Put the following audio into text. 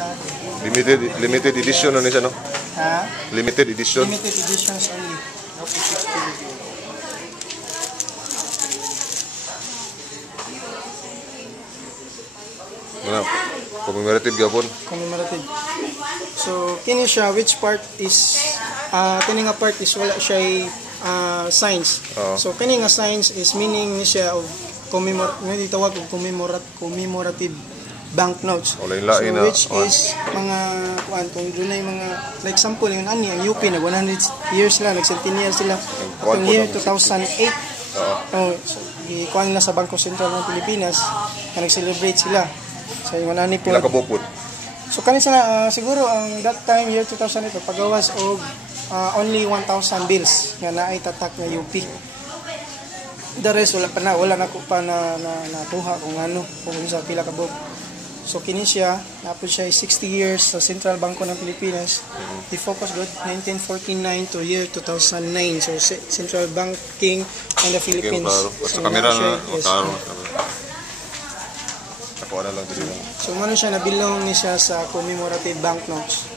sa Limited edition ano siya no? ha? Limited edition. Limited editions only. Ano? Commemorative gapon. Commemorative. So kini siya, which part is kini nga part is wala siya signs. So kini nga signs is meaning ni siya of tawag og commemorative banknotes. So which is mga kuan kung dunay mga like example yung ani ang UP nag 100 years sila, nag centennial sila. Kung year 2008. So ikuan nila sa Bangko Sentral ng Pilipinas na nag-celebrate sila. So yung anani po. So kanina siguro ang that time year 2008 pagawas og only 1,000 bills nga naay tatak nga UP. The rest wala na ko pa na natuha kung ano kung sa pila ka bog. So kini siya napod siya 60 years sa Central Bangko ng Pilipinas. The focus good 1949 to year 2009. So Central Banking in the Philippines. Sa kamera na ako lang dito. So ano siya nabilong ni siya sa commemorative banknotes.